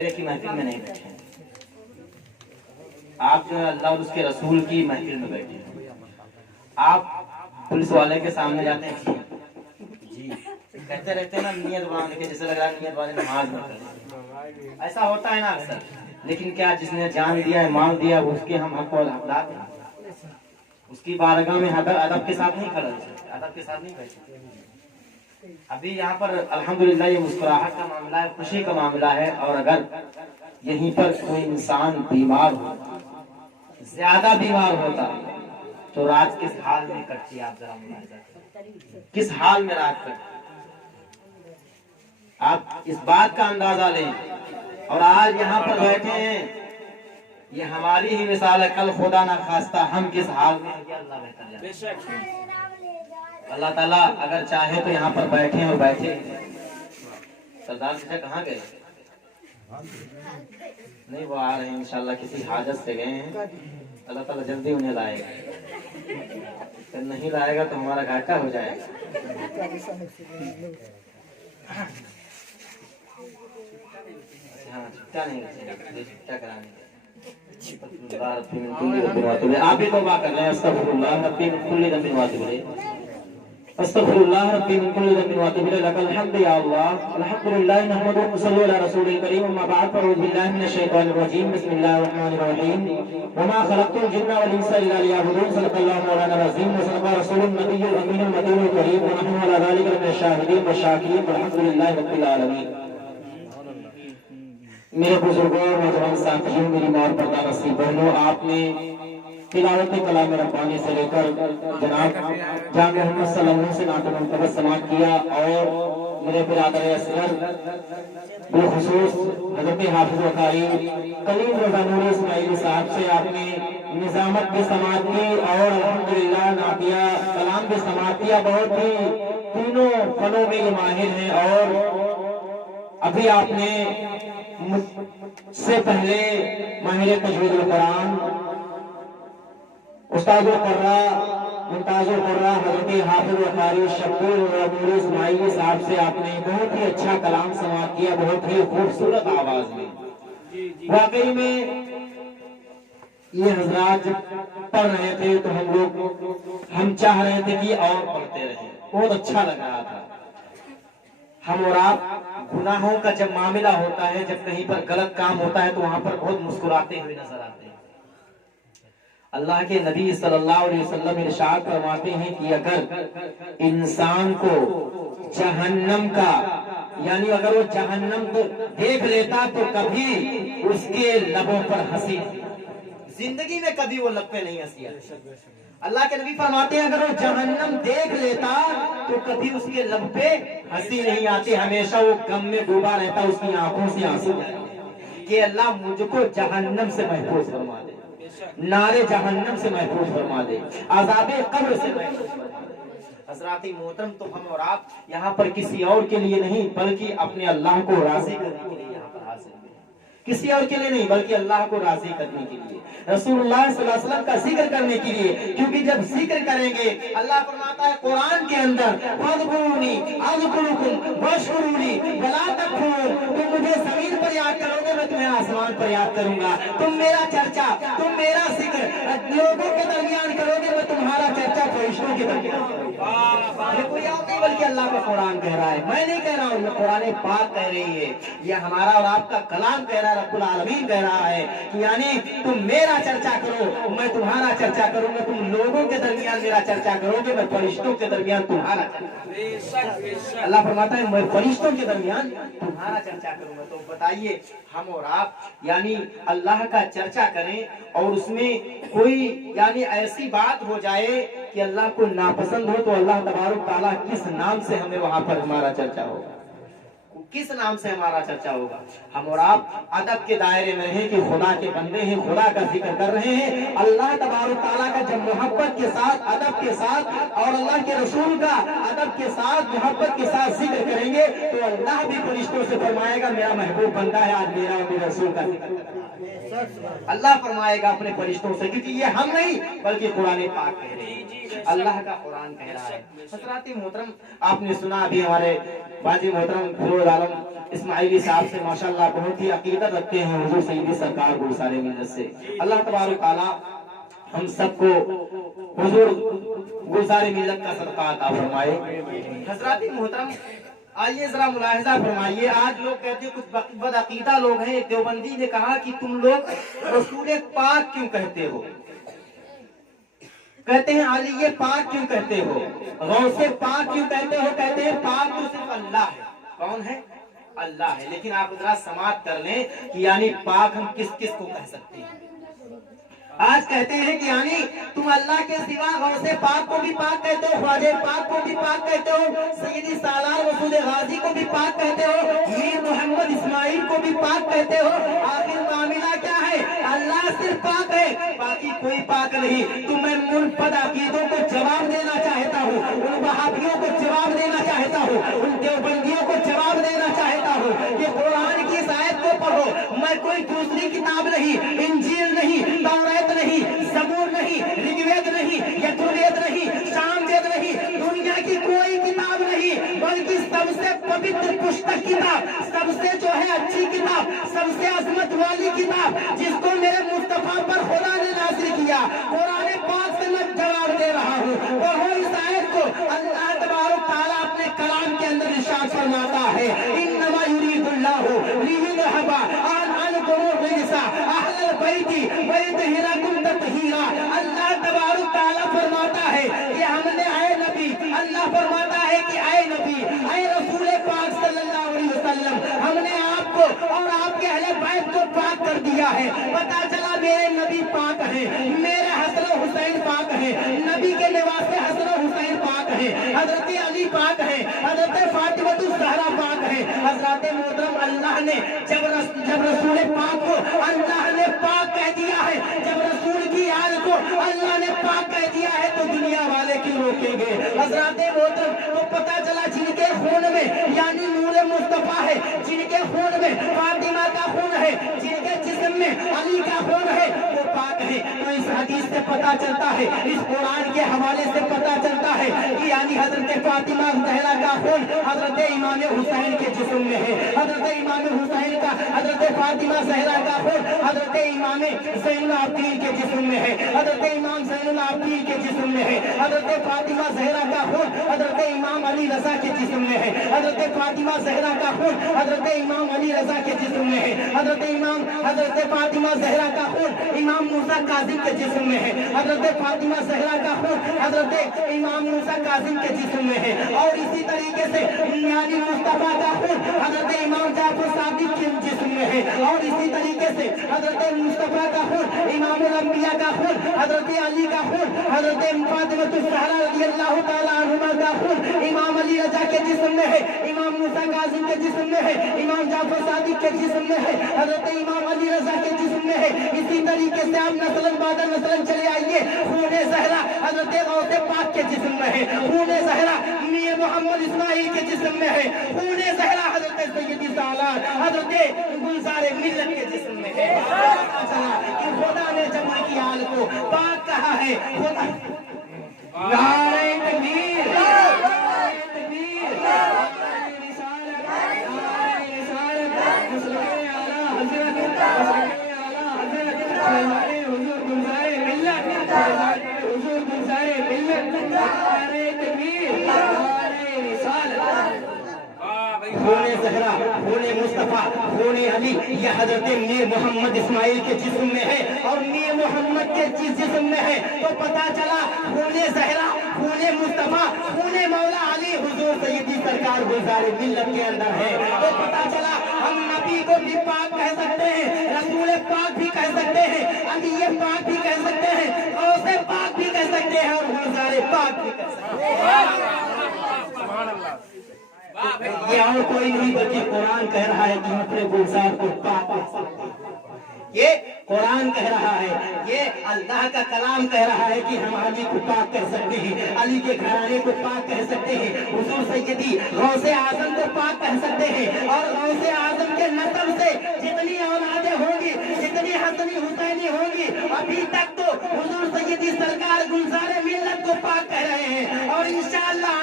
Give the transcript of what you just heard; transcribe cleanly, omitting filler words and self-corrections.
کی محفل میں نہیں بیٹھے ہیں، آپ جو ہے اللہ اور اس کے رسول کی محفل میں بیٹھے ہیں۔ آپ پولیس والے کے سامنے جاتے ہیں جی کہتے رہتے ہیں نا نیت باندھ کے، جیسے لگ رہا ہے نیت والے نماز نہ پڑھیں، ایسا ہوتا ہے نا اکثر۔ لیکن کیا جس نے جان دیا ہے، مال دیا، اس کے ہم حق و حقدار ہیں، اس کی بارگاہ میں ادب کے ساتھ نہیں کھڑے، ادب کے ساتھ نہیں بیٹھے۔ ابھی یہاں پر الحمدللہ یہ مسکراہٹ کا معاملہ ہے، خوشی کا معاملہ ہے، اور اگر یہیں پر کوئی انسان بیمار ہو، زیادہ بیمار ہوتا تو رات کس حال میں کٹتی، آپ ذرا ملاحظہ کریں، کس حال میں رات کٹتی، آپ اس بات کا اندازہ لیں۔ اور آج یہاں پر بیٹھے ہیں، یہ ہماری ہی مثال ہے، کل خدا نہ خواستہ ہم کس حال میں، اللہ بہتر جانتا۔ اللہ تعالیٰ اگر چاہے تو یہاں پر بیٹھے اور بیٹھے۔ سردار چچا کہاں گئے؟ نہیں، وہ آ رہے ہیں انشاءاللہ، کسی حاجت سے گئے ہیں، اللہ تعالیٰ جلدی انہیں لائے گا، اگر نہیں لائے گا تو ہمارا گھاٹا ہو جائے گا۔ ہاں چھٹا نہیں رکھیں، چھٹا کرانے گے۔ آپ بھی توبہ کر رہے ہیں، استغفر اللہ ربی من کل ذنب واتوب الیہ، استغفر اللہ ربی من کل ذنب واتوب الیہ، لک الحمد یا اللہ، الحمدللہ نحمدہ ونصلی علی رسول کریم، اما بعد فاعوذ باللہ من الشیطان الرجیم، بسم اللہ الرحمن الرحیم، وما خلقت الجن والانس الا لیعبدون، صدق اللہ مولانا العظیم، وصدق رسول النبی الامین المتین الکریم، ونحن علی ذلک من الشاہدین والشاکرین، والحمدللہ رب العالمین۔ میرے بزرگوں اور نوجوان ساتھیوں، میری ماں اور پردہ نصیب بہنوں، آپ نے تلاوت کلام ربانی سے لے کر جناب جامع محمد صلی اللہ علیہ وسلم سے نعت منتخب سماعت کیا، اور میرے برادر اصغر بالخصوص حضرت حافظ و قاری کلیم رضا نوری اسماعیلی صاحب سے آپ نے نظامت بھی سماعت کی، اور الحمدللہ نعتیہ کلام بھی سماعت کیا۔ بہت ہی تینوں فنوں میں یہ ماہر ہیں، اور ابھی آپ نے سے پہلے ماہر تجوید القرآن استاد القرہ ممتاز القرہ حضرت حافظ و قاری شبیر نوری اسماعیلی صاحب سے آپ نے بہت ہی اچھا کلام سماعت کیا، بہت ہی خوبصورت آواز میں۔ واقعی میں یہ حضرات جب پڑھ رہے تھے تو ہم چاہ رہے تھے کہ اور پڑھتے رہیں، بہت اچھا لگ رہا تھا۔ ہم اور آپ گناہوں کا جب معاملہ ہوتا ہے، جب کہیں پر غلط کام ہوتا ہے تو وہاں پر بہت مسکراتے ہوئے نظر آتے ہیں۔ اللہ کے نبی صلی اللہ علیہ وسلم ارشاد فرماتے ہیں کہ اگر انسان کو جہنم کا، یعنی اگر وہ جہنم کو دیکھ لیتا تو کبھی اس کے لبوں پر ہنسی، زندگی میں کبھی وہ لب پہ نہیں ہنسی آتی۔ اللہ کے نبی فرماتے ہیں اگر وہ جہنم دیکھ لیتا تو کبھی اس کے لب پہ ہنسی نہیں آتی، ہمیشہ وہ غم میں ڈوبا رہتا، اس کی آنکھوں سے آنسو کہ اللہ مجھ کو جہنم سے محفوظ فرما دے، نارے جہنم سے محفوظ فرما دے، عذاب قبر سے محفوظ فرما دے۔ حضرات محترم، تو ہم اور آپ یہاں پر کسی اور کے لیے نہیں بلکہ اپنے اللہ کو راضی کرنے کے لیے یہاں پر حاضر ہیں، کسی اور کے لیے نہیں بلکہ اللہ کو راضی کرنے کے لیے، رسول اللہ صلی اللہ علیہ وسلم کا ذکر کرنے کے لیے، کیونکہ جب ذکر کریں گے اللہ فرماتا ہے قرآن کے اندر فاذکرونی اذکرکم واشکرونی ولا تکفرون، تم مجھے زمین پر یاد کرو گے، میں تمہیں آسمان پر یاد کروں گا، تم میرا چرچا، تم میرا ذکر لوگوں کے درمیان کرو گے، میں تمہارا چرچا فرشتوں کے درمیان کروں گا۔ یہ کوئی آپ نہیں بلکہ اللہ کا قرآن کہہ رہا ہے، میں نہیں کہہ رہا ہوں، یہ قرآن پاک کہہ رہی ہے، یہ ہمارا اور آپ کا کلام کہہ رہا ہے، رب العالمین کہہ رہا ہے کہ یعنی تم میرا چرچا کرو، میں تمہارا چرچا کروں گا، تم لوگوں کے درمیان میرا چرچا کرو گے، میں فرشتوں کے درمیان تمہارا چرچا۔ اللہ فرماتا ہے میں فرشتوں کے درمیان تمہارا چرچا کروں گا۔ تو بتائیے ہم اور آپ یعنی اللہ کا چرچا کریں، اور اس میں کوئی یعنی ایسی بات ہو جائے کہ اللہ کو ناپسند ہو، تو اللہ تبارک تعالیٰ کس نام سے ہمیں وہاں پر ہمارا چرچا ہوگا، کس نام سے ہمارا چرچا ہوگا؟ ہم اور آپ ادب کے دائرے میں رہیں کہ خدا کے بندے ہیں، خدا کا ذکر کر رہے ہیں، اللہ تبارک تعالیٰ کا جب محبت کے ساتھ، ادب کے ساتھ، اور اللہ کے رسول کا ادب کے ساتھ، محبت کے ساتھ ذکر کریں گے تو اللہ بھی فرشتوں سے فرمائے گا میرا محبوب بندہ ہے، آج میرا اور میرے رسول کا ذکر کر رہا ہے۔ اللہ فرمائے گا اپنے فرشتوں سے، کیونکہ یہ ہم نہیں بلکہ قرآن پاک کہہ رہے ہیں، اللہ کا قرآن کہہ رہا ہے۔ حضرات محترم، آپ نے سنا ابھی ہمارے باجی محترم فیروز आलम इस्माइली साहब से माशाल्लाह बहुत ही अकीदत रखते हैं हुजूर सैयदी सरकार गुलजार मिल्लत से। अल्लाह तबारक ताला हम सबको हुजूर गुलजार मिल्लत का सदका अता फरमाए। हज़रात मोहतरम, आइए जरा मुलाहिजा फरमाइए, आज लोग कहते हैं कुछ बदअकीदा लोग हैं, देवबंदी ने कहा कि तुम लोग रसूल पाक क्यों कहते हो, कहते हैं अली ये पाक क्यों कहते हो, गौसे पाक क्यों कहते हो, कहते हैं पाक तो सिर्फ अल्लाह है। कौन है? अल्लाह है। लेकिन आप जरा समाप्त कर लें कि यानी पाक हम किस किस को कह सकते हैं। आज कहते हैं कि यानी तुम अल्लाह के सिवा गौसे पाक को भी पाक कहते हो, ख्वाजे पाक को भी पाक कहते हो, सैयदी सालार रसूल गाजी को भी पाक कहते हो, मीर मोहम्मद इस्माइल को भी पाक कहते हो। आखिर मामला क्या है? अल्लाह सिर्फ पाक है, बाकी कोई पाक नहीं। तो मैं मुनफरद अकीदों को जवाब देना चाहता हूँ, उन वहाबियों को जवाब देना चाहता हूँ, उन देवबंदियों को जवाब देना चाहता हूँ कि कुरान की इस आयत को पढ़ो। मैं कोई दूसरी किताब नहीं, इंजील नहीं, तौरात नहीं, ज़बूर नहीं, ऋग्वेद नहीं, यजुर्वेद नहीं, सामवेद नहीं, दुनिया की कोई किताब नहीं, बल्कि सबसे पवित्र पुस्तक किताब, सबसे जो है अच्छी किताब, सबसे अजमत वाली किताब, जिसको मेरे मुस्तफा पर खुदा ने नाज़िल किया, कुरान पाक से मैं जवाब दे रहा हूँ। वो इस आयत को अल्लाह तबारक ताला अपने कलाम के अंदर इरशाद फरमाता है, इन्नमा युरीदुल्लाहु लियुज़हिबा अन्कुम रिजसा अहलल बैति व युतहिराकुम तत्हीरा। अल्लाह तबारक ताला फरमाता है कि हमने आए नबी, अल्लाह फरमाता है कि आए नबी, आए रसूल पाक सल्लल्लाहु अलैहि वसल्लम, हमने आपको और आपके अहले बैत को पाक कर दिया है। पता चला मेरे नबी पाक हैं, मेरे हसन हुसैन पाक हैं, नबी के निवासे हसन हुसैन पाक हैं, हजरत अली पाक हैं, हजरत फातिमतुज़ ज़हरा पाक हैं। हजरत मोहतरम, अल्लाह ने जब रसूल पाक को अल्लाह ने पाक कह दिया है, जब रसूल की आल को अल्लाह ने पाक कह दिया है, तो दुनिया वाले क्यों रोकेंगे? हजरत मोहतरम, तो पता चला जिनके खून में यानी नूर मुस्तफा है, जिनके खून में फातिमा का खून है, जिनके जिस्म में अली का खून है, वो पाक है। तो इस हदीस से पता चलता है, इस कुरान के हवाले से पता चलता है कि यानी हजरत फातिमा ज़हरा का खून हजरत इमाम हुसैन के जिस्म में है, हजरत इमाम हुसैन का, हजरत फातिमा ज़हरा का खून हजरत इमाम ज़ैनुल आबिदीन के जिस्म में है, हजरत इमाम ज़ैनुल आबिदीन के जिस्म में है, हजरत फातिमा ज़हरा का खून हजरत इमाम अली रज़ा के जिस्म में है, हजरत फातिमा ज़हरा का खून हजरत इमाम अली रज़ा के जिस्म में है, हजरत फातिमा ज़हरा का खून इमाम मूसा काज़िम के जिस्म में है, हजरत फातिमा ज़हरा का खून हजरत इमाम मूसा काज़िम के जिस्म में है। और इसी तरीके से यानी मुस्तफा का खून हजरत इमाम जाफर सादिक के जिस्म में है। और इसी तरीके से हजरत मुस्तफा का खून इमामुल अंबिया का खून हजरत अली का खून हजरत फातिमतुज़ ज़हरा रज़ियल्लाहु ताला अन्हा का खून इमाम अली रज़ा के जिस्म में है, इमाम मूसा काज़िम के जिस्म में है, इमाम जाफर सादिक के जिस्म में है, हजरत इमाम अली रज़ा के जिस्म में है। इसी तरीके से आप नस्लन बाद नस्लन चले आइए, खून ज़हरा हजरत गौसे पाक के जिस्म में है, खून ज़हरा मीर मोहम्मद इस्माइल के जिस्म में है, खून ज़हरा हजरत सैयदी सालार हजरत गुलजार मिल्लत के जिस्म में है। कि खुदा ने जब उनकी आल को पाक कहा है, खुदा नारे तकबीर, नारे तकबीर, नारे रिसालत, नारे रिसालत, मुस्लिम आला हज़रत, मुस्लिम आला हज़रत, हमारे हुजूर गुलजार मिल्लत, हमारे हुजूर गुलजार मिल्लत, नारे तकबीर, नारे रिसालत। खून ज़हरा, खून मुस्तफा, खून अली, ये हजरत मीर मोहम्मद इस्माइल के जिस्म में है और मीर मोहम्मद के जिस्म में है। तो पता चला खून ज़हरा, खून मुस्तफा, खून मौला अली हुजूर सैयदी सरकार गुलजार मिल्लत के अंदर है। तो पता चला हम नबी को भी पाक कह सकते हैं, रसूल पाक भी कह सकते हैं, अली पाक भी कह सकते हैं, गौसे पाक भी कह सकते हैं और गुलजार पाक भी कह सकते हैं। ये और कोई नहीं बल्कि कुरान कह रहा है कि हम अपने गुलजार को पाक कह सकते हैं। ये कुरान कह रहा है, ये अल्लाह का कलाम कह रहा है कि हम अली को पाक कह सकते हैं, अली के घराने को पाक कह सकते हैं, हुजूर सैयदी गौसे आजम को पाक कह सकते हैं। और गौसे आजम के नस्ल से जितनी औलादें होंगी, जितनी हसनी हुसैनी होंगी, अभी तक तो हुजूर सैयदी सरकार गुलजार मिल्लत को पाक कह रहे हैं। और इंशाअल्लाह